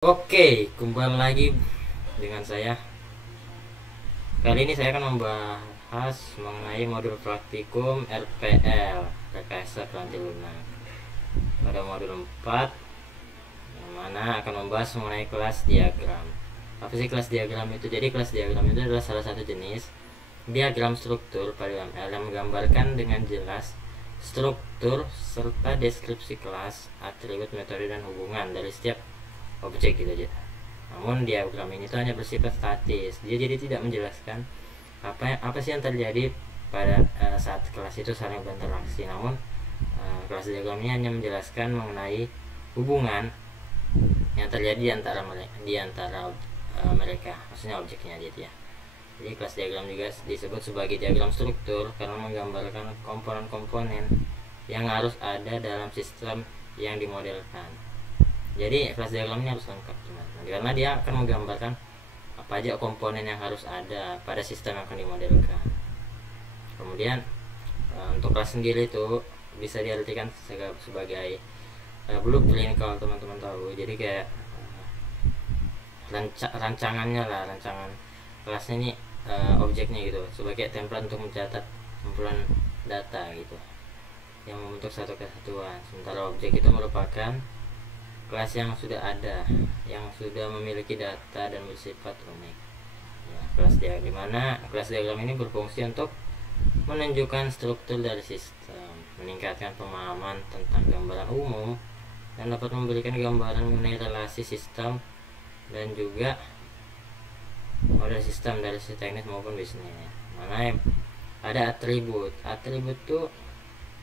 Oke, kembali lagi dengan saya. Kali ini saya akan membahas mengenai modul praktikum RPL, Rekayasa Peranti Lunak. Pada modul 4, yang mana akan membahas mengenai kelas diagram. Apa sih kelas diagram itu? Jadi kelas diagram itu adalah salah satu jenis diagram struktur pada UML yang menggambarkan dengan jelas struktur serta deskripsi kelas, atribut, metode, dan hubungan dari setiap objek gitu aja. Namun diagram ini tuh hanya bersifat statis. Dia jadi tidak menjelaskan apa sih yang terjadi pada saat kelas itu saling berinteraksi. Namun kelas diagram ini hanya menjelaskan mengenai hubungan yang terjadi di antara mereka, maksudnya objeknya gitu ya. Jadi kelas diagram juga disebut sebagai diagram struktur karena menggambarkan komponen-komponen yang harus ada dalam sistem yang dimodelkan. Jadi kelas diagram ini harus lengkap teman-teman, karena dia akan menggambarkan apa aja komponen yang harus ada pada sistem yang akan dimodelkan. Kemudian untuk kelas sendiri itu bisa diartikan sebagai blueprint kalau teman-teman tahu. Jadi kayak rancangannya lah, rancangan kelasnya ini, objeknya gitu, sebagai template untuk mencatat kumpulan data gitu yang membentuk satu kesatuan. Sementara objek itu merupakan kelas yang sudah ada, yang sudah memiliki data dan bersifat unik ya, kelas diagram, dimana kelas diagram ini berfungsi untuk menunjukkan struktur dari sistem, meningkatkan pemahaman tentang gambaran umum, dan dapat memberikan gambaran mengenai relasi sistem dan juga model sistem dari sisi teknis maupun bisnis. Mana ada atribut tuh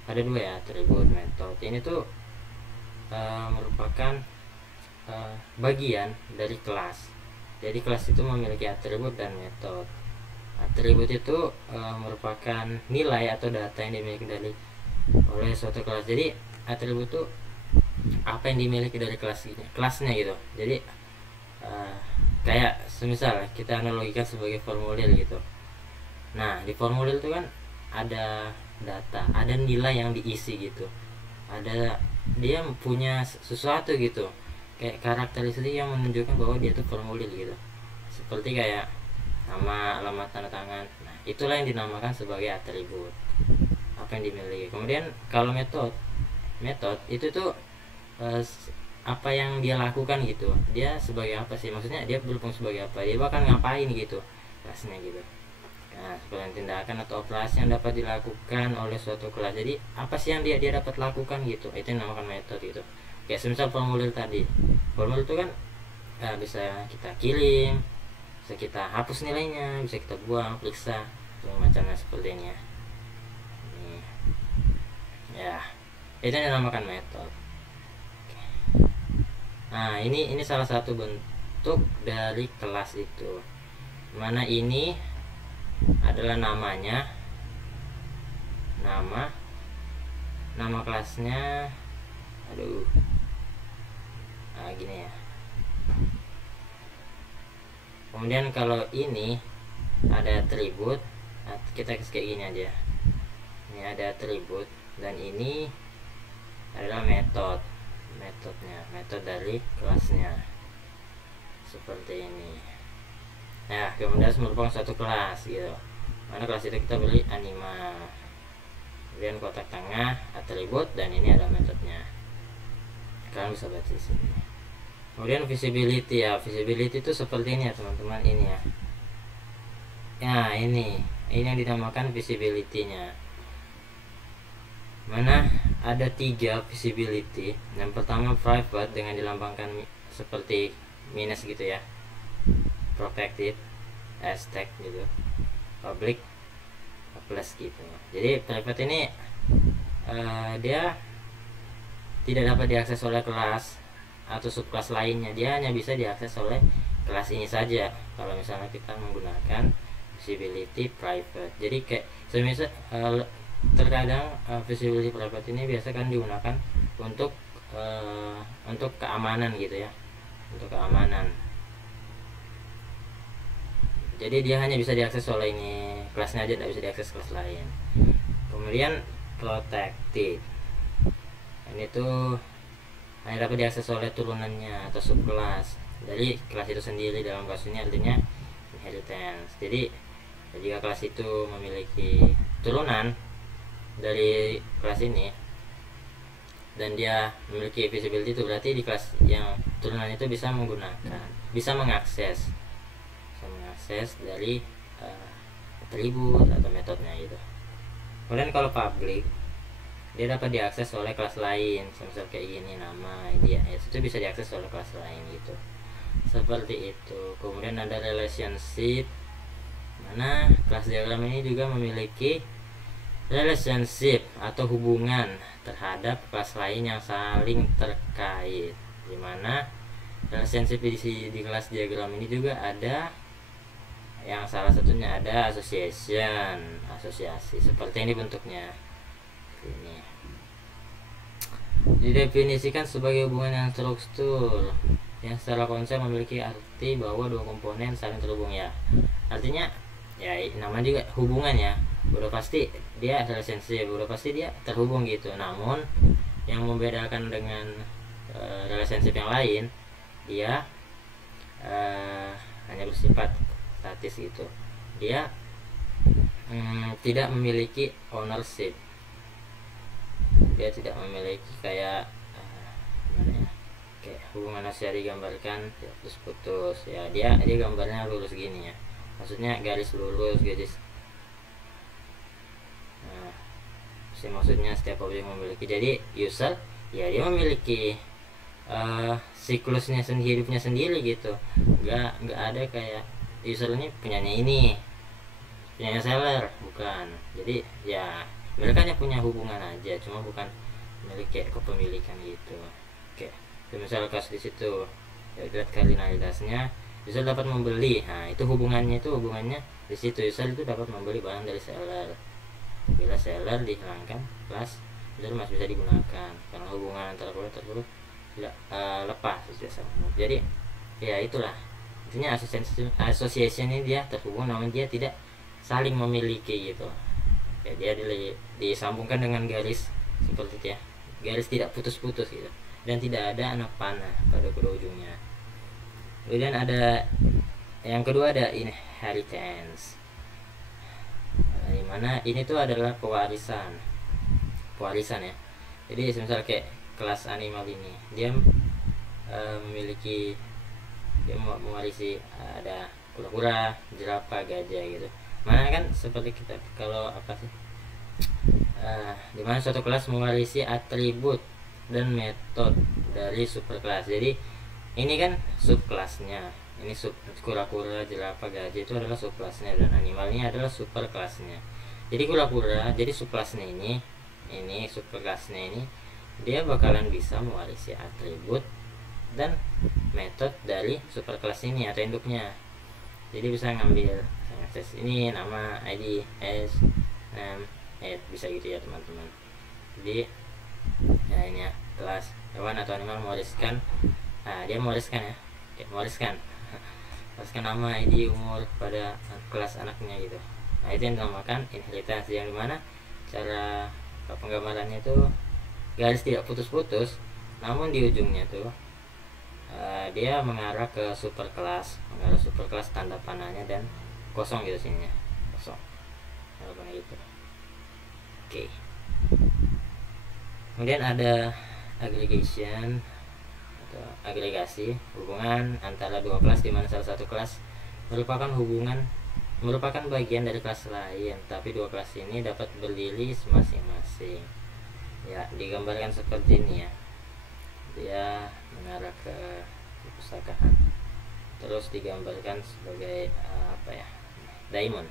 ada dua ya, atribut, metode. Ini tuh merupakan bagian dari kelas. Jadi kelas itu memiliki atribut dan metode. Atribut itu merupakan nilai atau data yang dimiliki oleh suatu kelas. Jadi atribut itu apa yang dimiliki dari kelasnya gitu. Jadi kayak semisal kita analogikan sebagai formulir gitu. Nah, di formulir itu kan ada data, ada nilai yang diisi gitu. Dia punya sesuatu gitu, kayak karakteristik yang menunjukkan bahwa dia tuh formulir gitu, seperti kayak nama, alamat, tanda tangan. Nah, itulah yang dinamakan sebagai atribut, apa yang dimiliki. Kemudian kalau metode itu tuh apa yang dia lakukan gitu, dia sebagai apa sih, maksudnya dia berfungsi sebagai apa, dia bahkan ngapain gitu kelasnya gitu. Nah, seperti tindakan atau operasi yang dapat dilakukan oleh suatu kelas. Jadi apa sih yang dia dapat lakukan gitu, itu yang dinamakan metode gitu. Kayak semisal formulir tadi, formulir itu kan bisa kita kirim, bisa kita hapus nilainya, bisa kita buang, periksa, macamnya seperti ini ya. Ya, itu yang dinamakan metode. Nah, ini salah satu bentuk dari kelas itu, mana ini adalah namanya, nama kelasnya, gini ya. Kemudian kalau ini ada atribut, kita kayak gini aja, ini ada atribut, dan ini adalah metode dari kelasnya seperti ini. Nah, kemudian merupakan satu kelas gitu, mana kelas itu kita beri anima, kemudian kotak tengah atribut, dan ini ada metodenya. Kalian bisa baca di sini. Kemudian visibility ya, visibility itu seperti ini ya teman-teman, ini ya. Nah, ini yang dinamakan visibility-nya, mana ada 3 visibility. Yang pertama private dengan dilambangkan seperti minus gitu ya, protected, hashtag gitu, public, plus gitu. Jadi private ini dia tidak dapat diakses oleh kelas atau subkelas lainnya, dia hanya bisa diakses oleh kelas ini saja kalau misalnya kita menggunakan visibility private. Jadi kayak semisal terkadang visibility private ini biasa kan digunakan untuk keamanan gitu ya, untuk keamanan. Jadi dia hanya bisa diakses oleh ini kelasnya aja, tidak bisa diakses kelas lain. Kemudian protected, ini tuh hanya dapat diakses oleh turunannya atau subkelas. dari kelas itu sendiri. Dalam kasus ini artinya inheritance. Jadi jika kelas itu memiliki turunan dari kelas ini dan dia memiliki visibility, itu berarti di kelas yang turunan itu bisa mengakses dari atribut atau metodenya gitu. Kemudian kalau public, dia dapat diakses oleh kelas lain, misal kayak gini, nama, ID, itu bisa diakses oleh kelas lain gitu, seperti itu. Kemudian ada relationship, mana kelas diagram ini juga memiliki relationship atau hubungan terhadap kelas lain yang saling terkait, dimana relationship di kelas diagram ini juga ada yang salah satunya ada asosiasi seperti ini bentuknya. Ini didefinisikan sebagai hubungan yang terstruktur yang secara konsep memiliki arti bahwa dua komponen saling terhubung. Ya, artinya ya nama juga hubungan ya, udah pasti dia relationship, udah pasti dia terhubung gitu. Namun yang membedakan dengan relationship yang lain, dia hanya bersifat statis gitu. Dia tidak memiliki ownership, dia tidak memiliki kayak kayak hubungan sosial digambarkan ya, putus ya, dia gambarnya lurus gini ya, maksudnya garis lurus, garis maksudnya setiap objek memiliki. Jadi user ya dia memiliki siklusnya sendiri, hidupnya sendiri gitu. Nggak ada kayak user ini punyanya seller, bukan. Jadi ya mereka hanya punya hubungan aja, cuma bukan milik kayak kepemilikan gitu. Oke, misal kasus di situ ya, lihat kardinalitasnya, user dapat membeli. Nah itu hubungannya di situ, user itu dapat membeli barang dari seller. Bila seller dihilangkan, kelas user masih bisa digunakan karena hubungan antara kedua tersebut tidak lepas biasa. Jadi ya itulah intinya, association ini dia terhubung, namun dia tidak saling memiliki gitu ya. Dia disambungkan dengan garis seperti itu ya, garis tidak putus-putus gitu, dan tidak ada anak panah pada kedua ujungnya. Kemudian ada yang kedua, ada inheritance, dimana ini tuh adalah pewarisan ya. Jadi misal kayak kelas animal ini, dia memiliki, dia mewarisi ada kura-kura, jerapah, gajah gitu. Mana kan seperti kita kalau apa sih, dimana suatu kelas mewarisi atribut dan metode dari superkelas. Jadi ini kan subkelasnya, ini kura-kura, jerapah, gajah itu adalah subkelasnya, dan animal ini adalah superkelasnya. Jadi kura-kura jadi subkelasnya ini superkelasnya ini, dia bakalan bisa mewarisi atribut dan metode dari superkelas ini atau induknya. Jadi bisa ngambil, akses ini nama, ID, S, name, bisa gitu ya teman-teman. Jadi ya ini ya, kelas hewan atau animal mewariskan, dia mewariskan mewariskan nama, ID, umur pada kelas anaknya gitu. Nah itu yang dinamakan inheritance, yang dimana cara penggambarannya itu garis tidak putus-putus, namun di ujungnya tuh dia mengarah ke superkelas, tanda panahnya dan kosong gitu sininya, kosong gitu. Oke. Kemudian ada aggregation atau agregasi, hubungan antara dua kelas di mana salah satu kelas merupakan bagian dari kelas lain, tapi dua kelas ini dapat berdiri masing-masing. Ya, digambarkan seperti ini ya. Dia mengarah ke perpustakaan. Terus digambarkan sebagai diamond.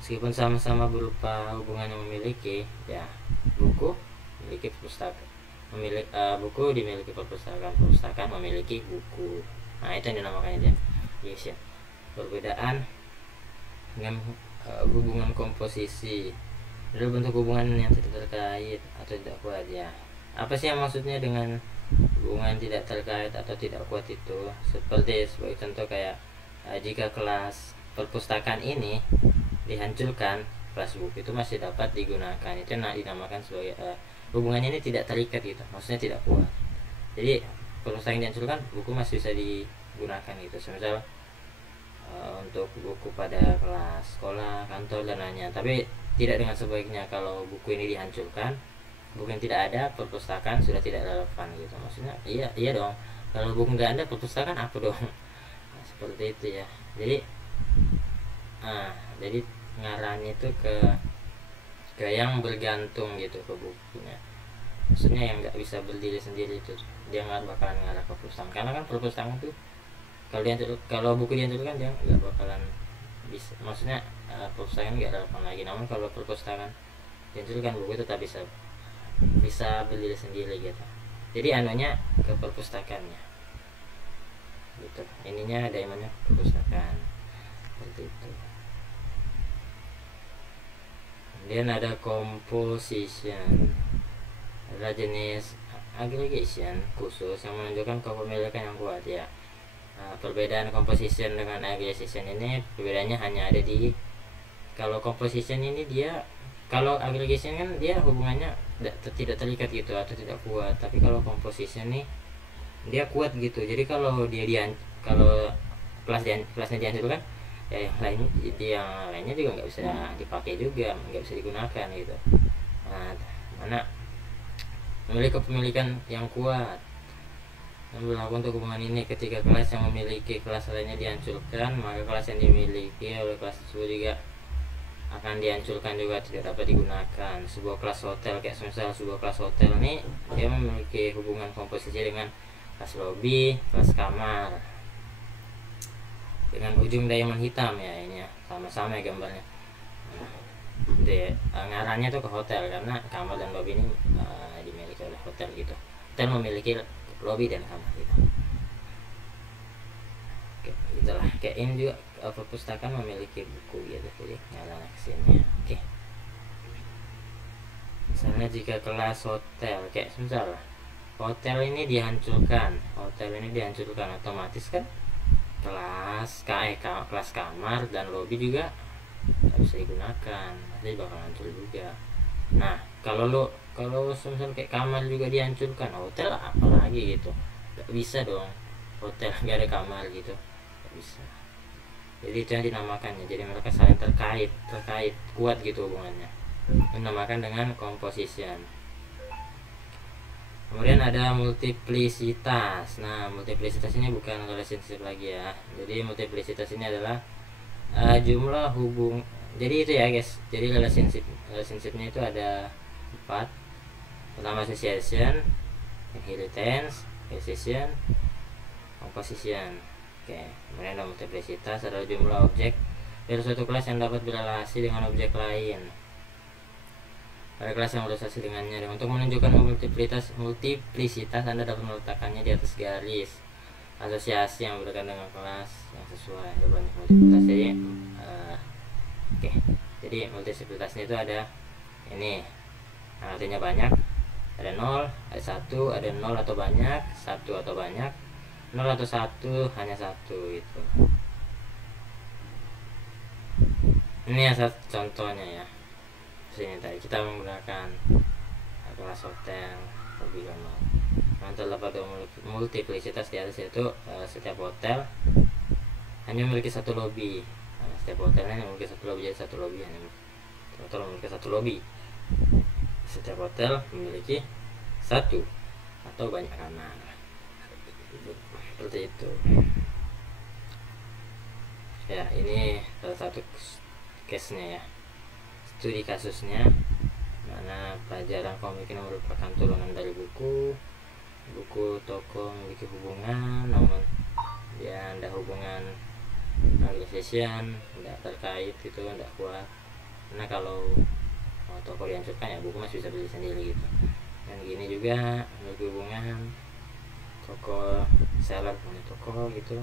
Meskipun sama-sama berupa hubungan yang memiliki, ya, buku memiliki perpustakaan, buku dimiliki perpustakaan memiliki buku. Nah itu yang dinamakan dia. Yes, ya. Perbedaan dengan hubungan komposisi, adalah bentuk hubungan yang tidak terkait atau tidak kuat ya. Apa sih yang maksudnya dengan hubungan tidak terkait atau tidak kuat itu? Seperti sebagai contoh kayak jika kelas perpustakaan ini dihancurkan, kelas buku itu masih dapat digunakan. Itu dinamakan sebagai hubungannya ini tidak terikat gitu, maksudnya tidak kuat. Jadi perpustakaan dihancurkan, buku masih bisa digunakan gitu. Semisal untuk buku pada kelas sekolah, kantor dan lainnya. Tapi tidak dengan sebaiknya kalau buku ini dihancurkan, buku yang tidak ada, perpustakaan sudah tidak relevan gitu. Maksudnya iya dong, kalau buku nggak ada, perpustakaan apa dong? Nah, seperti itu ya. Jadi ngarahnya itu ke yang bergantung gitu ke bukunya. Maksudnya yang nggak bisa berdiri sendiri itu dia nggak bakalan ngarah ke perpustakaan, karena kan perpustakaan itu kalau buku dihancurkan dia nggak bakalan bisa. Maksudnya perpustakaan nggak relevan lagi. Namun kalau perpustakaan dihancurkan, buku tetap bisa berdiri sendiri gitu. Jadi anunya ke perpustakaannya gitu, ininya diamondnya perpustakaan seperti itu. Kemudian ada composition, adalah jenis aggregation khusus yang menunjukkan kepemilikan yang kuat ya. Perbedaan composition dengan aggregation ini perbedaannya hanya ada di, kalau composition ini dia, kalau aggregation kan dia hubungannya tidak terikat gitu atau tidak kuat, tapi kalau composition nih dia kuat gitu. Jadi kalau kalau kelasnya dihancurkan ya, yang lainnya juga nggak bisa dipakai juga, nggak bisa digunakan gitu. Nah, mana memiliki kepemilikan yang kuat yang berlaku untuk hubungan ini. Ketika kelas yang memiliki kelas lainnya dihancurkan, maka kelas yang dimiliki oleh kelas tersebut juga akan dihancurkan juga, tidak dapat digunakan. Sebuah kelas hotel, kayak misal sebuah kelas hotel ini dia memiliki hubungan komposisi dengan kelas lobby, kelas kamar dengan ujung diamond hitam ya, ini ya sama-sama ya gambarnya. Ngarahnya tuh ke hotel karena kamar dan lobby ini dimiliki oleh hotel gitu. Hotel memiliki lobby dan kamar gitu. Oke, itulah kayak ini juga perpustakaan memiliki buku gitu, jadi ngarahnya ke sini ya. Oke. Misalnya jika kelas hotel, kayak misal hotel ini dihancurkan, otomatis kan kelas kamar dan lobby juga nggak bisa digunakan, nanti bakal hancur juga. Nah kalau misalnya kayak kamar juga dihancurkan, hotel apalagi gitu, nggak bisa dong, hotel nggak ada kamar gitu, nggak bisa. Jadi itu yang dinamakannya, jadi mereka saling terkait kuat gitu hubungannya, dinamakan dengan composition. Kemudian ada multiplisitas. Nah, multiplisitas ini bukan relationship lagi ya. Jadi multiplisitas ini adalah jumlah hubung. Jadi itu ya guys. Jadi relationshipnya itu ada 4. Pertama association, inheritance, acquisition, composition. Oke. Kemudian ada multiplisitas, adalah jumlah objek dari suatu kelas yang dapat berrelasi dengan objek lain pada kelas yang berasosiasi dengannya. Dan untuk menunjukkan multiplisitas Anda dapat meletakkannya di atas garis asosiasi yang berdekatan dengan kelas yang sesuai. Ada banyak multiplitas. Jadi multiplitasnya itu ada ini, artinya banyak, ada 0, ada 1, ada 0 atau banyak, 1 atau banyak, 0 atau 1, hanya 1 itu. Ini ya contohnya ya. Sini tadi kita menggunakan kelas hotel lebih lama. Nah, terdapat multiplisitas di atas, yaitu setiap hotel hanya memiliki satu lobby. Nah, setiap hotel hanya memiliki satu lobby, jadi satu lobby hanya hotel memiliki satu lobby. Setiap hotel memiliki satu atau banyak kamar. Seperti itu. Ya, ini salah satu case-nya ya. Studi kasusnya, mana pelajaran komik ini merupakan turunan dari buku toko memiliki hubungan, namun dia ada hubungan aggregation, tidak terkait itu, tidak kuat. Karena kalau toko dihancurkan ya buku masih bisa beli sendiri gitu. Dan gini juga memiliki hubungan toko seller punya toko gitu,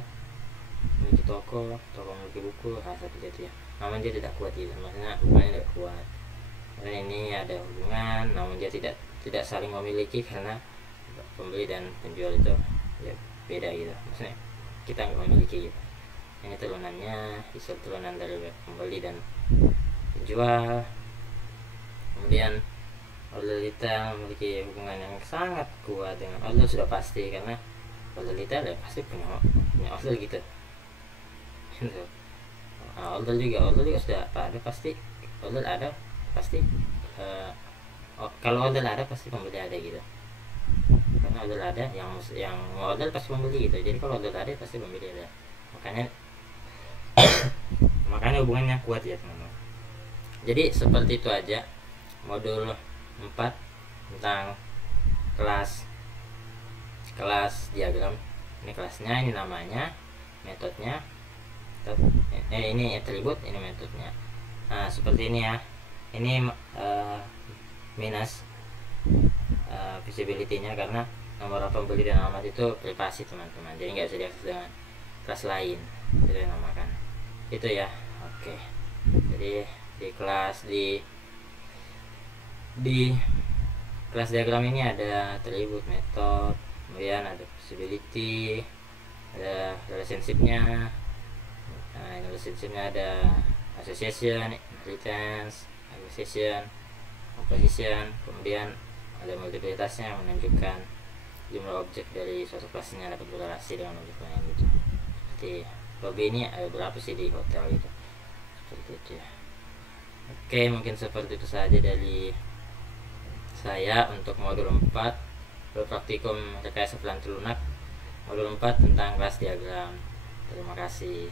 memiliki toko memiliki buku, seperti itu ya. Namun dia tidak kuat gitu, maksudnya hubungannya tidak kuat. Karena ini ada hubungan, namun dia tidak saling memiliki, karena pembeli dan penjual itu ya beda gitu. Maksudnya kita nggak memiliki gitu. Ini turunannya, bisa turunan dari pembeli dan penjual. Kemudian order retail memiliki hubungan yang sangat kuat dengan order, sudah pasti karena order detail ya pasti punya order gitu. Nah, order juga sudah ada pasti, order ada pasti, kalau order ada pasti pembeli ada gitu, karena order ada yang order pasti pembeli gitu. Jadi kalau order ada pasti pembeli ada, makanya hubungannya kuat ya teman-teman. Jadi seperti itu aja modul 4 tentang kelas diagram. Ini kelasnya, ini namanya, metodenya, ini atribut, ini metodenya. Nah seperti ini ya, ini minus visibility-nya karena nomor pembeli dan alamat itu privasi teman-teman, jadi nggak bisa diakses dengan kelas lain, itu yang namakan itu ya. Oke, jadi di kelas diagram ini ada atribut, metode, kemudian ada visibility, ada relationship-nya. Nah, ini relationship-nya ada association, inheritance, acquisition, opposition, kemudian ada multiplitasnya yang menunjukkan jumlah objek dari suatu kelasnya dapat berrelasi dengan objek lain gitu. Seperti lobby ini ada berapa sih di hotel gitu, seperti itu ya. Oke, mungkin seperti itu saja dari saya untuk modul 4 praktikum rekayasa pelanti lunak, modul 4 tentang kelas diagram. Terima kasih.